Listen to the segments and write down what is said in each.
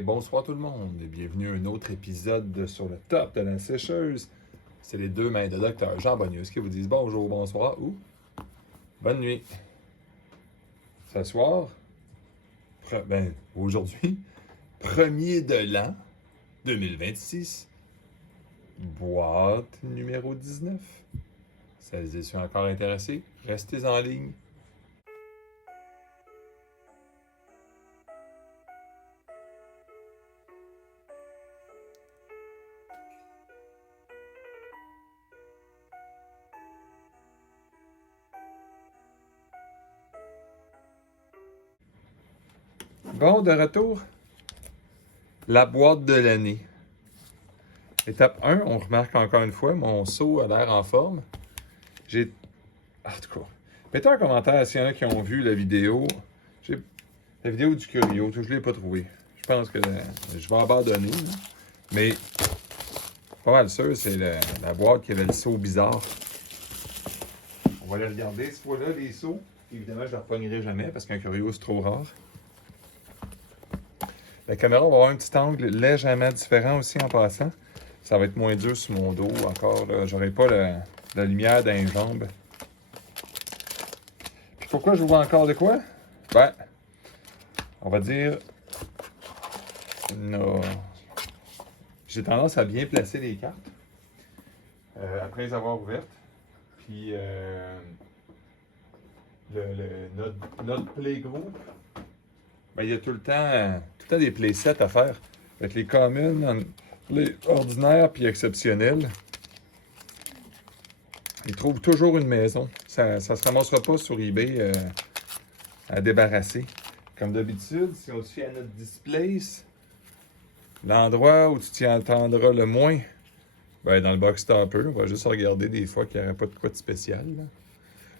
Et bonsoir tout le monde, et bienvenue à un autre épisode sur le top de la sécheuse. C'est les deux mains de Dr. Jean Bonius qui vous disent bonjour, bonsoir ou bonne nuit. Ce soir, aujourd'hui, 1er de l'an 2026, boîte numéro 19. Celles et ceux encore intéressés, restez en ligne. Bon, de retour, la boîte de l'année. Étape 1, on remarque encore une fois, mon seau a l'air en forme. En tout cas, mettez un commentaire s'il y en a qui ont vu la vidéo. La vidéo du Curio, je ne l'ai pas trouvé. Je pense que je vais abandonner. Là. Mais, pas mal sûr, c'est la boîte qui avait le seau bizarre. On va aller regarder cette fois-là, les seaux. Évidemment, je ne les repognerai jamais parce qu'un Curio, c'est trop rare. La caméra va avoir un petit angle légèrement différent aussi en passant. Ça va être moins dur sur mon dos encore. J'aurai pas la lumière dans les jambes. Puis pourquoi je vois encore de quoi? Ben, on va dire... J'ai tendance à bien placer les cartes. Après les avoir ouvertes. Puis notre playgroup, ben, il y a tout le temps des playsets à faire. Avec les communes, les ordinaires puis exceptionnels. Ils trouvent toujours une maison. Ça ne se ramassera pas sur eBay à débarrasser. Comme d'habitude, si on se fie à notre displace, l'endroit où tu t'y entendras le moins, ben dans le box topper, on va juste regarder des fois qu'il n'y aurait pas de quoi de spécial. Là.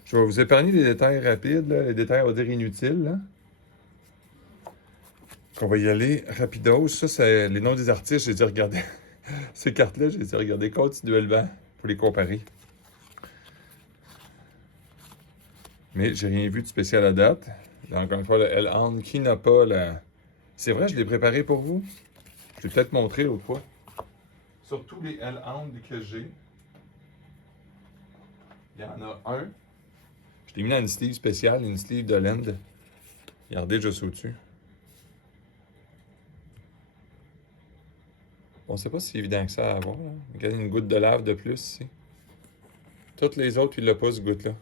Je vais vous épargner les détails rapides, là, les détails, on va dire inutiles. Là. On va y aller rapidos. Ça, c'est les noms des artistes. J'ai dû regarder ces cartes-là. J'ai dû regarder continuellement pour les comparer. Mais j'ai rien vu de spécial à date. Encore une fois, le L-Hand qui n'a pas la... C'est vrai, je l'ai préparé pour vous. Je l'ai peut-être montré l'autre fois. Sur tous les L-Hand que j'ai, il y en a un. Je l'ai mis dans une sleeve spéciale, une sleeve de Lend. Regardez juste au-dessus. Bon, c'est pas si évident que ça à avoir. Là. Regardez une goutte de lave de plus ici. Toutes les autres, il l'a pas, ce goutte-là.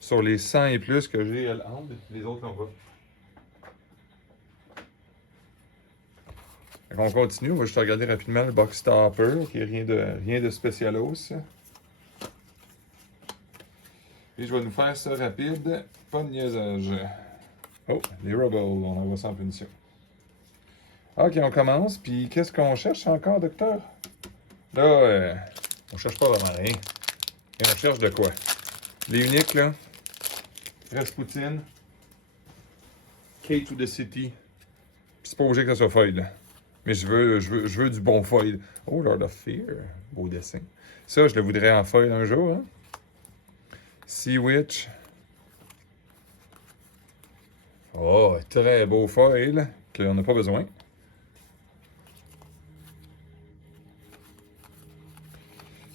Sur les 100 et plus que j'ai, L-Hand, les autres l'ont pas. On continue, on va juste regarder rapidement le box topper, qui est rien de spécialos. Et je vais nous faire ça rapide, pas de niaisage. Oh, les Rebels, on envoie ça en punition. Ok, on commence, puis qu'est-ce qu'on cherche encore, docteur? Là, on cherche pas vraiment rien. Et on cherche de quoi? Les uniques, là. Rasputin. Key to the City. Puis c'est pas obligé que ça soit foil, là. Mais je veux du bon foil. Oh, Lord of Fear. Beau dessin. Ça, je le voudrais en foil un jour. Hein? Sea Witch. Oh, très beau foil qu'on n'a pas besoin.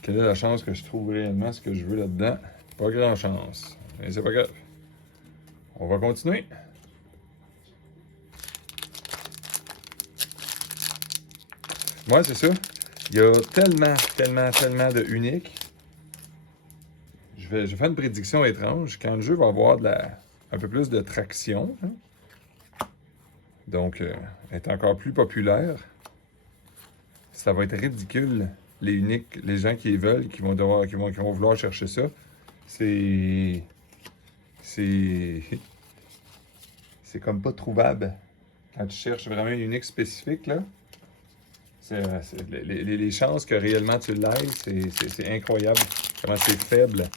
Quelle est la chance que je trouve réellement ce que je veux là-dedans? Pas grand chance. Mais c'est pas grave. On va continuer. Ouais, c'est ça. Il y a tellement de uniques. Je vais faire une prédiction étrange. Quand le jeu va avoir un peu plus de traction, hein, donc être encore plus populaire, ça va être ridicule. Les uniques, les gens qui les veulent, qui vont vouloir chercher ça, c'est comme pas trouvable. Quand tu cherches vraiment une unique spécifique, là, les chances que réellement tu l'ailles, c'est incroyable. Comment c'est faible.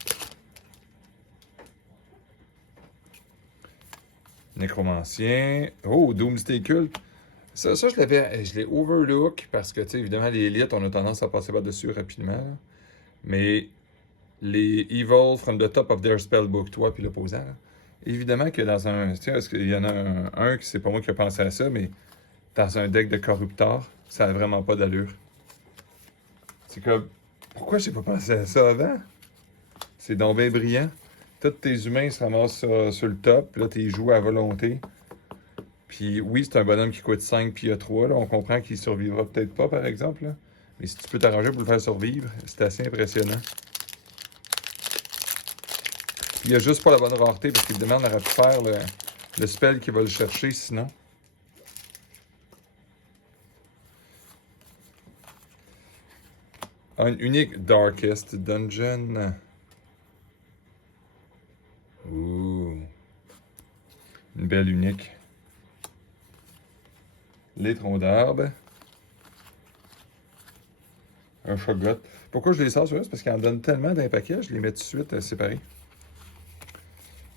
Nécromancien. Oh, Doomsday Cult. Ça je l'ai overlook parce que, tu sais, évidemment, les élites, on a tendance à passer par-dessus rapidement. Là. Mais les Evil from the top of their spellbook, toi, puis l'opposant, évidemment que dans un... Tu sais, il y en a un qui c'est pas moi qui a pensé à ça, mais dans un deck de Corruptor, ça n'a vraiment pas d'allure. C'est comme, pourquoi j'ai pas pensé à ça avant? C'est donc bien brillant. Tous tes humains se ramassent sur le top, puis là, tu les joues à volonté. Puis oui, c'est un bonhomme qui coûte 5 puis il y a 3. Là. On comprend qu'il survivra peut-être pas, par exemple. Là. Mais si tu peux t'arranger pour le faire survivre, c'est assez impressionnant. Puis il n'y a juste pas la bonne rareté, parce qu'évidemment, on aurait pu faire le spell qui va le chercher sinon. Un unique Darkest Dungeon. Ouh. Une belle unique. Les troncs d'arbres. Un shotgun. Pourquoi je les sors sur eux? C'est parce qu'ils en donnent tellement d'un paquet, je les mets tout de suite séparés.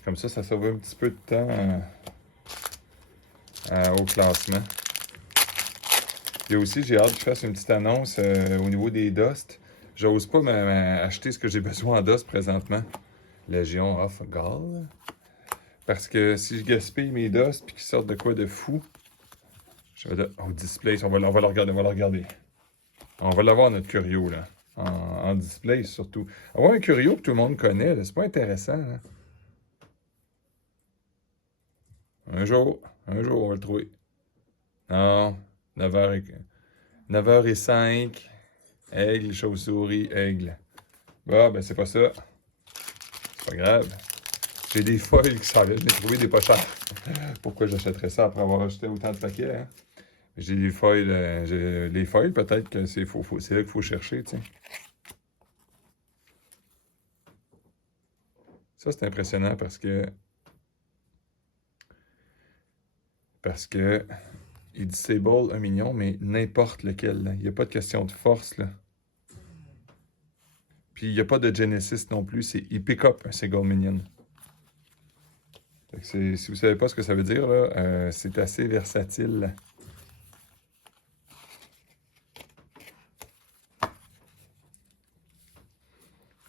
Comme ça sauve un petit peu de temps au classement. Et aussi, j'ai hâte que je fasse une petite annonce au niveau des Dust. J'ose pas acheter ce que j'ai besoin en Dust présentement. Légion of Gaul. Parce que si je gaspille mes Dust puis qu'ils sortent de quoi de fou, je vais au display, on va le regarder, on va le regarder. On va l'avoir notre Curio, là. En display, surtout. Avoir un Curio que tout le monde connaît, c'est pas intéressant, là. Un jour, on va le trouver. Non, 9h05. Aigle, chauve-souris, aigle. Bah, ben c'est pas ça. C'est pas grave. J'ai des foils qui s'en viennent. J'ai trouvé des pas chers. Pourquoi j'achèterais ça après avoir acheté autant de paquets, hein? J'ai des foils. Les foils, peut-être que c'est c'est là qu'il faut chercher, tu sais. Ça, c'est impressionnant parce que il disable un minion, mais n'importe lequel. Là. Il n'y a pas de question de force. Là. Puis il n'y a pas de Genesis non plus. Il pick up un single minion. Si vous ne savez pas ce que ça veut dire, là, c'est assez versatile.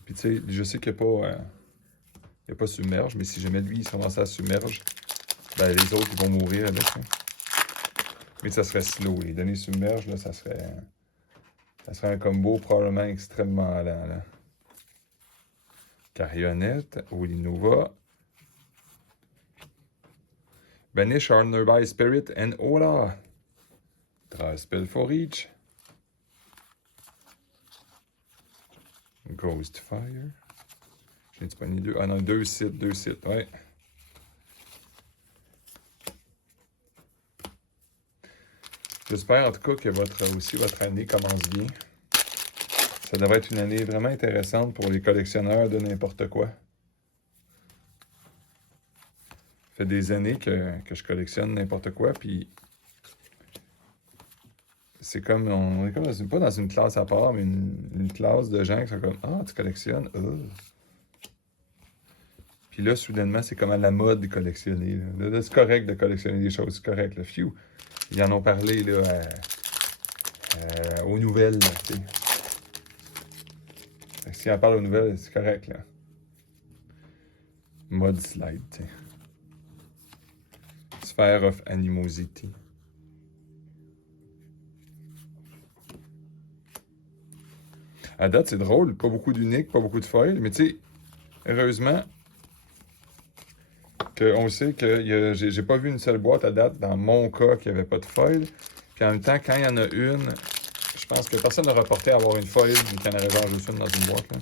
Puis tu sais, je sais qu'il n'y a pas submerge, mais si jamais lui il se commençait à submerge, ben les autres ils vont mourir avec. Hein. Mais ça serait slow. Les données submerge, là, ça serait un combo probablement extrêmement lent. Là. Carrionnette, Olinova. Banish our nearby spirit and Ola. Draw a spell for each. Ghost Fire. J'ai disponible deux. Ah non, deux sites, ouais. J'espère en tout cas que votre année commence bien. Ça devrait être une année vraiment intéressante pour les collectionneurs de n'importe quoi. Ça fait des années que je collectionne n'importe quoi, puis c'est comme, on est comme pas dans une classe à part, mais une classe de gens qui sont comme, ah, tu collectionnes, Puis là, soudainement, c'est comme à la mode de collectionner. Là, c'est correct de collectionner des choses, c'est correct, le few. Ils en ont parlé, là, aux nouvelles, là, tu sais. S'ils en parlent aux nouvelles, c'est correct, là. Mode slide, tu sais. Sphere of Animosity. À date, c'est drôle. Pas beaucoup d'uniques, pas beaucoup de foils. Mais tu sais, heureusement qu'on sait que j'ai pas vu une seule boîte à date, dans mon cas, qui avait pas de foil. Puis en même temps, quand il y en a une, je pense que personne n'a reporté avoir une foil, mais qu'il y en aurait genre juste une dans une boîte. Là.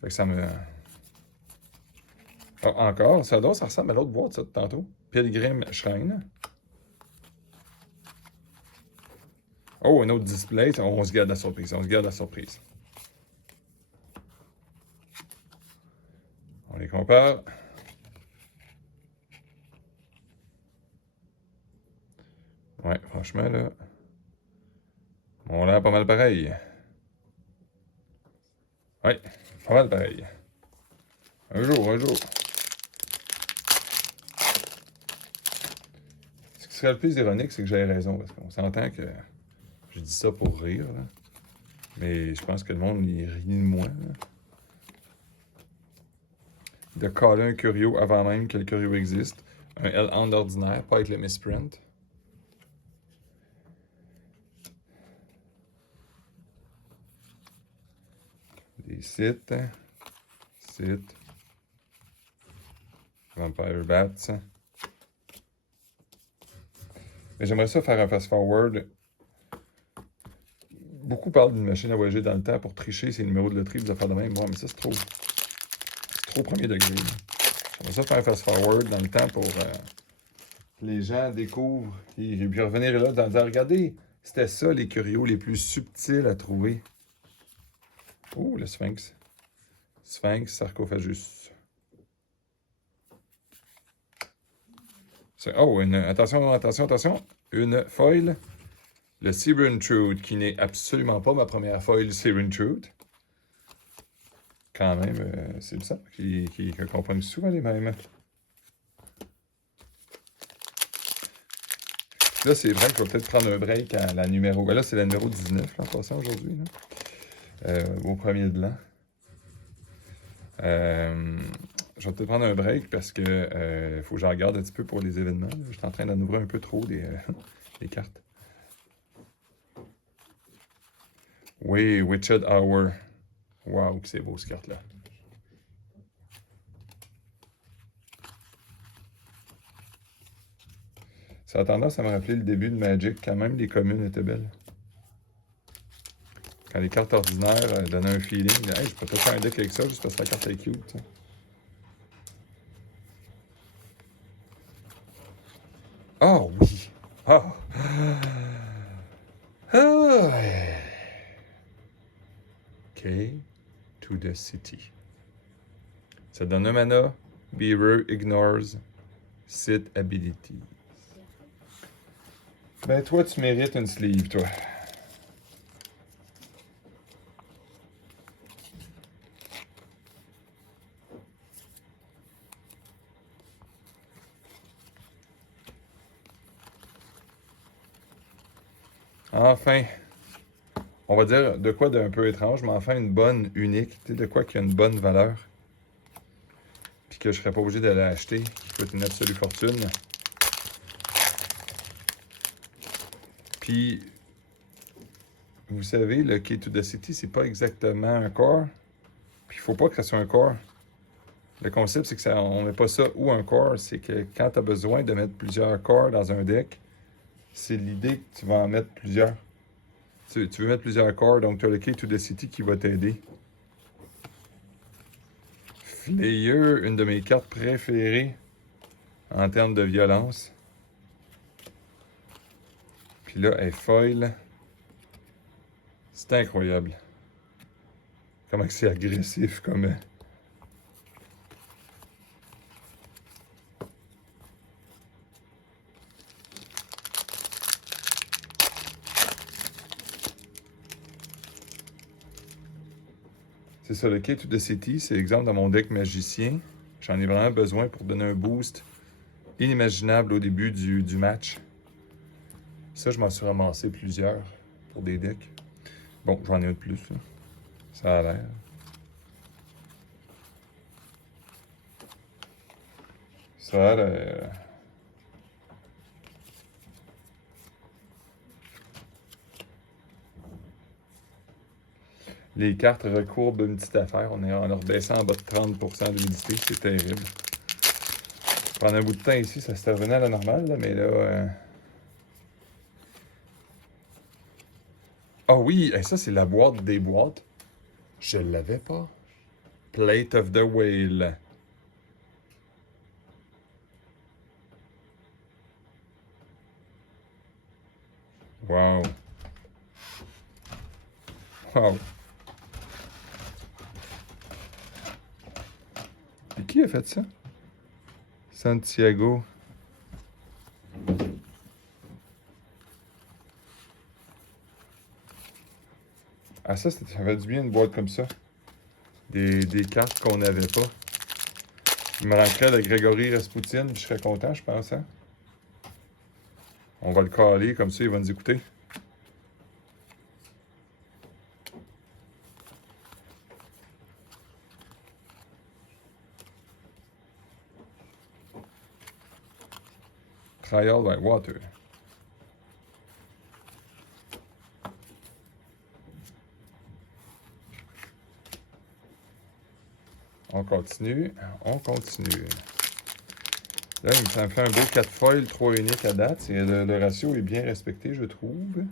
Fait que ça me... Ah, encore, ça ressemble à l'autre boîte, ça, de tantôt. Pilgrim Shrine. Oh, un autre display. On se garde la surprise. On les compare. Ouais, franchement, là, on a l'air pas mal pareil. Ouais, pas mal pareil. Un jour. Ce qui serait le plus ironique, c'est que j'avais raison, parce qu'on s'entend que je dis ça pour rire, là. Mais je pense que le monde, il rit de moi, là. De caler un curio avant même que le curio existe. Un L-Hand ordinaire, pas avec le misprint. Des sites. Sites. Vampire Bats. Mais j'aimerais ça faire un fast-forward. Beaucoup parlent d'une machine à voyager dans le temps pour tricher ses numéros de loterie, des affaires de même. Moi, mais ça, c'est trop premier degré. J'aimerais ça faire un fast-forward dans le temps pour que les gens découvrent et puis revenir là dans dire regardez, c'était ça les curios les plus subtils à trouver. Oh, le Sphinx. Sphinx Sarcophagus. Oh, attention. Une foil. Le Severin Truth, qui n'est absolument pas ma première foil Severin Truth. Quand même, c'est ça qui comprennent souvent les mêmes. Là, c'est vrai qu'il va peut-être prendre un break à la numéro... Ben là, c'est la numéro 19, là, en passant aujourd'hui. Au premier de l'an. Je vais peut-être prendre un break parce que faut que je regarde un petit peu pour les événements. Je suis en train d'en ouvrir un peu trop des cartes. Oui, Witched Hour. Wow, que c'est beau, cette carte-là. Ça a tendance à me rappeler le début de Magic, quand même, les communes étaient belles. Quand les cartes ordinaires donnaient un feeling, hey, je peux peut-être faire un deck avec ça, juste parce que la carte est cute. T'sais. Oh oui! Oh! Oh! Key to the City. Ça donne un mana. Beaver ignores Sit abilities. Ben, toi, tu mérites une sleeve, toi. Enfin, on va dire de quoi d'un peu étrange, mais enfin une bonne unique, de quoi qui a une bonne valeur. Puis que je serais pas obligé de l'acheter, qui coûte une absolue fortune. Puis, vous savez, le Key to the City, c'est pas exactement un core. Puis il faut pas que ça soit un core. Le concept, c'est que ça, on met pas ça ou un core, c'est que quand tu as besoin de mettre plusieurs cores dans un deck, c'est l'idée que tu vas en mettre plusieurs. Tu veux mettre plusieurs cores, donc tu as le Key to the City qui va t'aider. Flayer, une de mes cartes préférées en termes de violence. Puis là, elle foil. C'est incroyable. Comment c'est agressif comme... C'est ça, le Key to the City, c'est exemple dans mon deck magicien. J'en ai vraiment besoin pour donner un boost inimaginable au début du match. Ça, je m'en suis ramassé plusieurs pour des decks. Bon, j'en ai un de plus, là. Ça a l'air. Ça a l'air. Les cartes recourbent une petite affaire. On est en leur baissant en bas de 30% d'humidité. C'est terrible. Pendant un bout de temps ici, ça se revenait à la normale, là, mais là... Ah oui, ça c'est la boîte des boîtes. Je l'avais pas. Plate of the Whale. Wow. Wow. Et qui a fait ça? Santiago. Ah ça fait du bien une boîte comme ça. Des cartes qu'on n'avait pas. Il me manquerait le Grégory Rasputin, je serais content, je pense. Hein? On va le caler, comme ça il va nous écouter. Trial by Water. On continue. On continue. Là, ça me fait un beau 4 foils, 3 uniques à date. Le ratio est bien respecté, je trouve.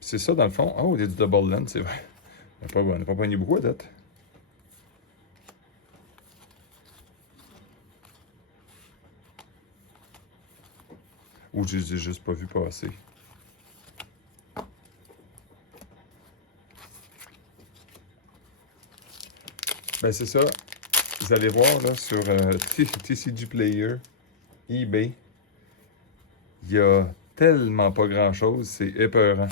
C'est ça, dans le fond. Oh, il y a du double lens, c'est vrai. On n'a pas pogné beaucoup à date. Ou je les ai juste pas vu passer. Ben, c'est ça. Vous allez voir là sur TCG Player, eBay, il y a tellement pas grand chose, c'est épeurant.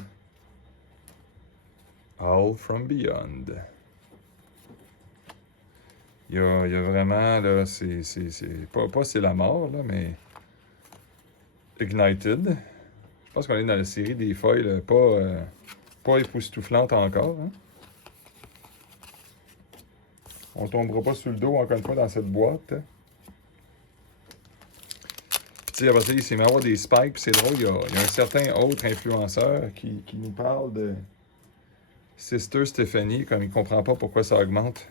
All from Beyond. Il y a vraiment là, c'est pas c'est la mort là, mais Ignited. Je pense qu'on est dans la série des foils pas époustouflantes encore. Hein? On tombera pas sur le dos encore une fois dans cette boîte. Hein? Tu sais, après ça, il s'est mis à avoir des spikes, puis c'est drôle, il y a un certain autre influenceur qui nous parle de Sister Stephanie, comme il comprend pas pourquoi ça augmente.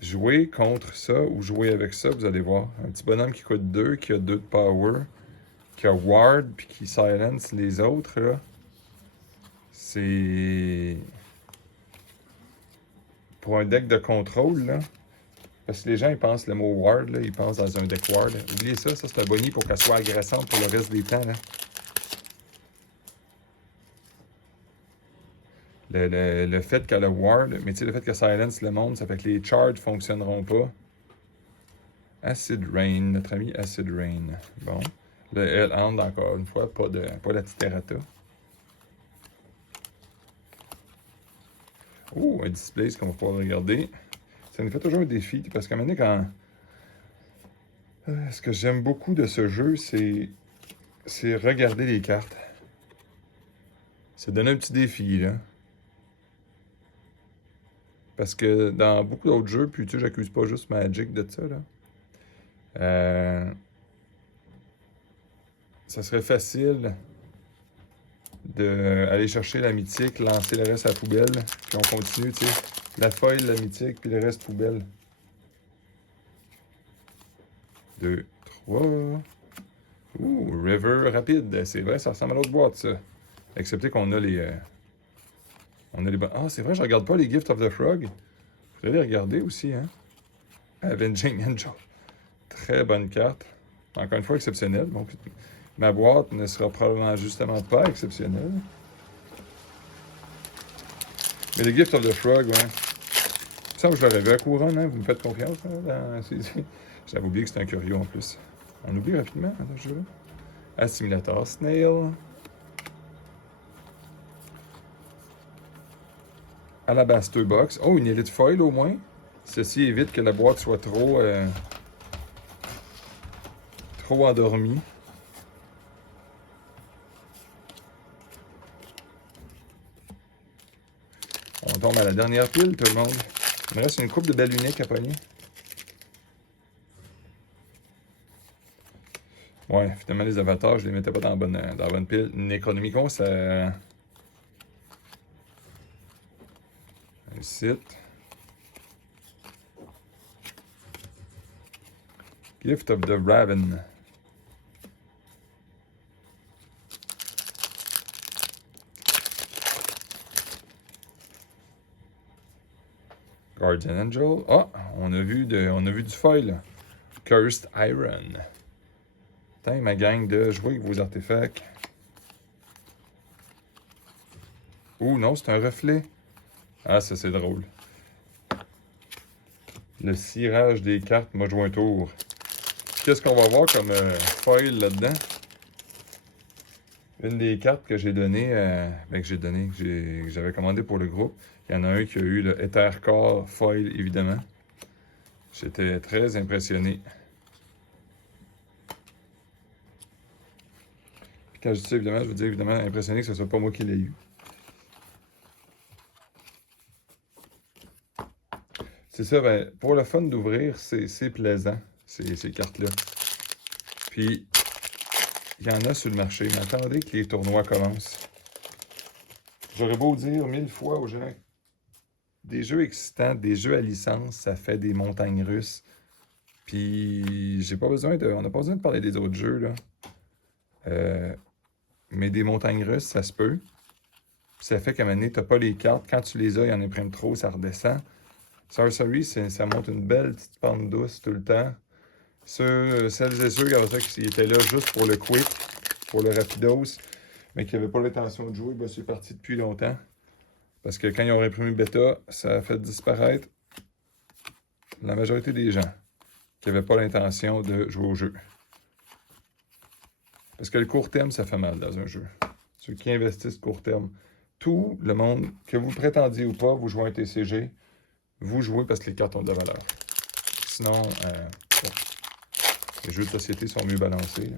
Jouer contre ça ou jouer avec ça, vous allez voir. Un petit bonhomme qui coûte 2, qui a 2 de power, qui a ward, puis qui silence les autres, là. C'est... Pour un deck de contrôle, là. Parce que les gens, ils pensent le mot ward, là, ils pensent dans un deck ward. Oubliez ça, ça c'est un boni pour qu'elle soit agressante pour le reste des temps, là. Le fait qu'elle a ward, mais tu sais, le fait que silence le monde, ça fait que les charges ne fonctionneront pas. Acid Rain, notre ami Acid Rain. Bon. Le Hellhound, encore une fois, pas la Titerata. Oh, un display, ce qu'on va pouvoir regarder. Ça nous fait toujours un défi, parce qu'à un moment donné, quand... ce que j'aime beaucoup de ce jeu, c'est regarder les cartes. C'est donner un petit défi, là. Parce que dans beaucoup d'autres jeux, puis tu sais, j'accuse pas juste Magic de ça, là. Ça serait facile d'aller chercher la mythique, lancer le reste à la poubelle, puis on continue, tu sais. La foil, la mythique, puis le reste poubelle. 2, 3. Ouh, River rapide. C'est vrai, ça ressemble à l'autre boîte, ça. Excepté qu'on a les... on a les... Ah, c'est vrai, je regarde pas les Gift of the Frog. Faudrait les regarder aussi, hein. Avenging Angel. Très bonne carte. Encore une fois, exceptionnelle. Donc, ma boîte ne sera probablement justement pas exceptionnelle. Mais le Gift of the Frog, ouais. Ça, je l'aurais vu à couronne, hein. Vous me faites confiance, hein, j'avais oublié que c'était un curieux en plus. On oublie rapidement, hein, dans ce jeu-là. Assimilator Snail. Alabaster Box. Oh, une Elite Foil au moins. Ceci évite que la boîte soit trop endormie. On tombe à la dernière pile, tout le monde. Il me reste une coupe de belles uniques à pogner. Ouais, finalement, les avatars, je les mettais pas dans la bonne pile. Necronomicon, ça... Un site. Gift of the Raven. Guardian Angel. Ah, on a vu du foil. Cursed Iron. Putain, ma gang de jouer avec vos artefacts. Ouh, non, c'est un reflet. Ah, ça, c'est drôle. Le cirage des cartes m'a joué un tour. Qu'est-ce qu'on va voir comme foil là-dedans? Une des cartes que j'ai données, que j'avais commandé pour le groupe. Il y en a un qui a eu le Ether Core foil, évidemment. J'étais très impressionné. Puis quand je dis ça, évidemment, je veux dire évidemment impressionné que ce soit pas moi qui l'ai eu. C'est ça, ben, pour le fun d'ouvrir, c'est plaisant, ces cartes-là. Puis, il y en a sur le marché, mais attendez que les tournois commencent. J'aurais beau dire 1000 fois aux gens, des jeux excitants, des jeux à licence, ça fait des montagnes russes. Puis, j'ai pas besoin de... On n'a pas besoin de parler des autres jeux, là. Mais des montagnes russes, ça se peut. Puis ça fait qu'à un moment donné, t'as pas les cartes. Quand tu les as, il en imprime trop, ça redescend. Sorcery, ça monte une belle petite pente douce tout le temps. Celles et ceux qui étaient là juste pour le quick, pour le rapidos, mais qui n'avaient pas l'intention de jouer, ben c'est parti depuis longtemps. Parce que quand ils ont réimprimé bêta, ça a fait disparaître la majorité des gens qui n'avaient pas l'intention de jouer au jeu. Parce que le court terme, ça fait mal dans un jeu. Ceux qui investissent court terme. Tout le monde, que vous prétendiez ou pas, vous jouez un TCG, vous jouez parce que les cartes ont de la valeur. Sinon, bon, les jeux de société sont mieux balancés.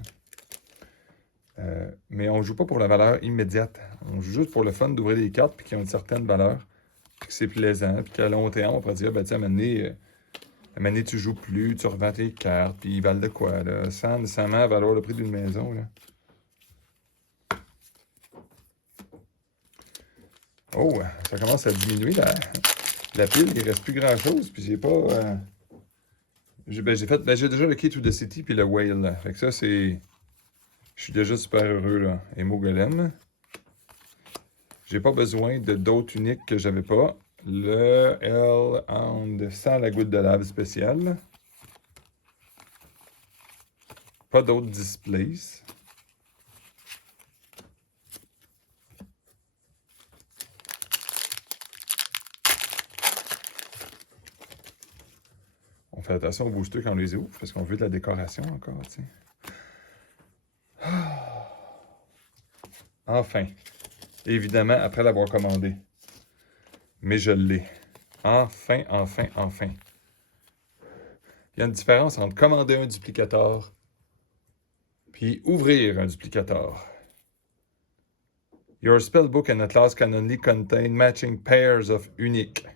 Mais on ne joue pas pour la valeur immédiate. On joue juste pour le fun d'ouvrir des cartes puis qui ont une certaine valeur, puis que c'est plaisant, puis qu'à long terme, on pourrait dire, ben tiens, à un moment donné, tu joues plus, tu revends tes cartes, puis ils valent de quoi, là, sans nécessairement valoir le prix d'une maison, là. Oh, ça commence à diminuer la pile, il ne reste plus grand-chose, puis j'ai pas... j'ai déjà le Key to the City puis le Whale, là. Fait que ça, c'est... Je suis déjà super heureux, là. Emo Golem. J'ai pas besoin de d'autres uniques que j'avais pas. Le Hellhound sans la goutte de lave spéciale. Pas d'autres displays. On fait attention aux boosters quand on les ouvre, parce qu'on veut de la décoration encore, tu sais. Enfin. Évidemment, après l'avoir commandé. Mais je l'ai. Enfin, enfin, enfin. Il y a une différence entre commander un duplicator puis ouvrir un duplicator. Your spellbook and atlas can only contain matching pairs of unique.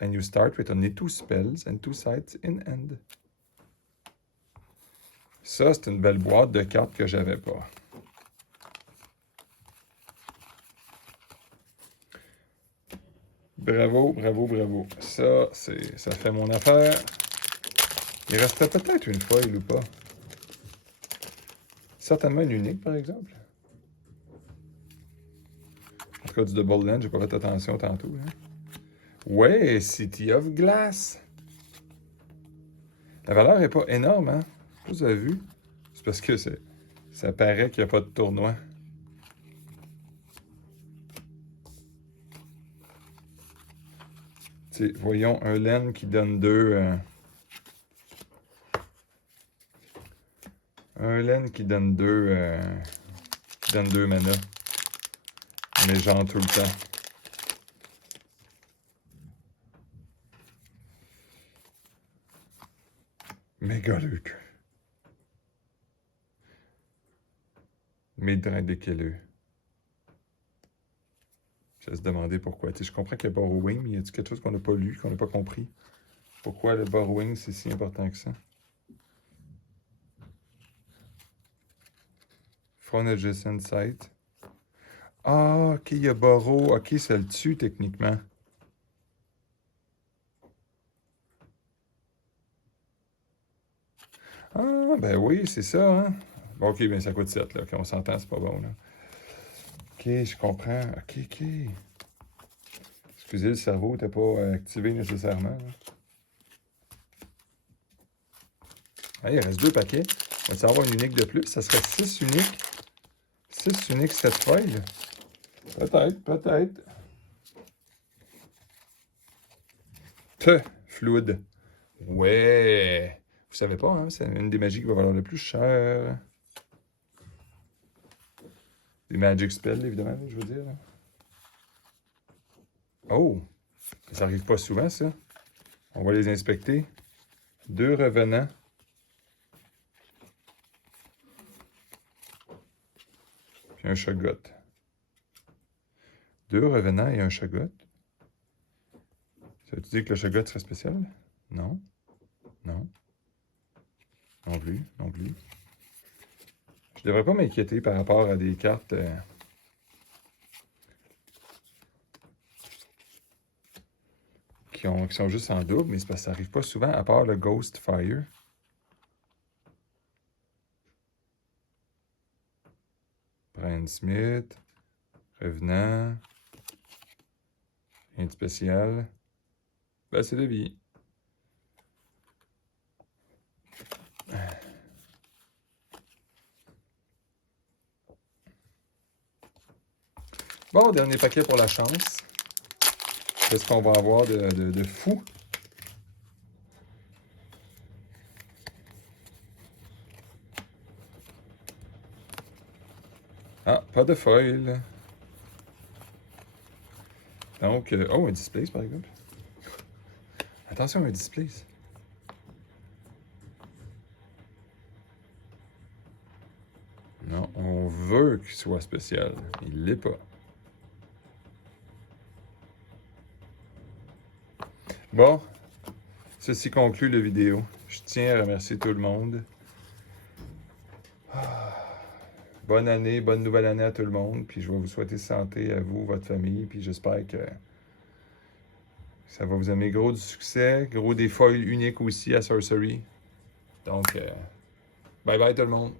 And you start with only 2 spells and 2 sites in hand. Ça, c'est une belle boîte de cartes que j'avais pas. Bravo, bravo, bravo. Ça fait mon affaire. Il restait peut-être une foil ou pas. Certainement une unique, par exemple. En tout cas, du Double Land, j'ai pas fait attention tantôt. Hein. Ouais, City of Glass. La valeur est pas énorme, hein? Vous avez vu? C'est parce que ça paraît qu'il n'y a pas de tournoi. T'sais, voyons un laine qui donne 2... un laine qui donne 2... qui donne 2 mana. Mais genre tout le temps. Méga Luc. Médrin de Kelleux. Je vais se demander pourquoi. Je comprends qu'il y a Borrowing, mais y a-t-il quelque chose qu'on n'a pas lu, qu'on n'a pas compris? Pourquoi le Borrowing, c'est si important que ça? Front Adjacent Site. Ah, ok, il y a Borrow. Ok, ça le tue techniquement. Ah, ben oui, c'est ça, hein? Bon, ok, ben ça coûte 7, là. Ok, on s'entend, c'est pas bon, là. Ok, je comprends. Ok, ok. Excusez, le cerveau n'était pas activé nécessairement. Là. Ah, il reste 2 paquets. On va avoir une unique de plus. Ça serait 6 uniques. 6 uniques, 7 feuilles. Peut-être, peut-être. Fluide. Ouais. Vous savez pas, hein? C'est une des magies qui va valoir le plus cher. Des Magic Spells, évidemment, je veux dire. Oh! Ça arrive pas souvent, ça. On va les inspecter. 2 revenants. Puis un Shoggoth. 2 revenants et un Shoggoth. Ça veut-tu dire que le Shoggoth serait spécial? Non. Non. Non plus, non plus. Je devrais pas m'inquiéter par rapport à des cartes qui sont juste en double, mais c'est parce que ça arrive pas souvent, à part le Ghost Fire. Brian Smith, Revenant, rien de spécial. Ben, c'est de vie. Bon, dernier paquet pour la chance. Qu'est-ce qu'on va avoir de fou? Ah, pas de foil. Donc, oh, un displace par exemple. Attention, un displace. Non, on veut qu'il soit spécial. Il l'est pas. Bon, ceci conclut la vidéo. Je tiens à remercier tout le monde. Bonne année, bonne nouvelle année à tout le monde. Puis je vais vous souhaiter santé à vous, votre famille. Puis j'espère que ça va vous amener gros du succès. Gros des foils uniques aussi à Sorcery. Donc, bye bye tout le monde.